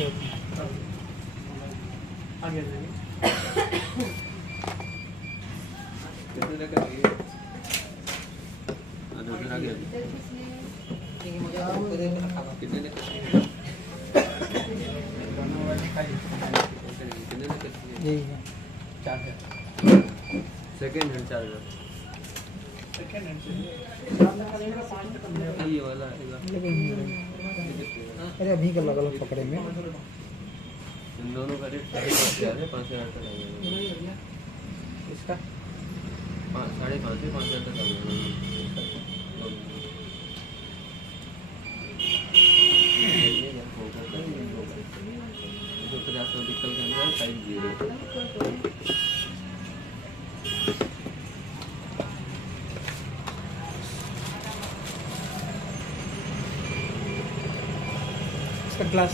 आगे second hand charger ये वाला अरे अभी का अलग पकड़े में इन दोनों का रेट 5,500 का लगेगा। इसका 5,500 से 5,000 तक लगेगा। 50 पिक्सल के अंदर 5G इसका ग्लास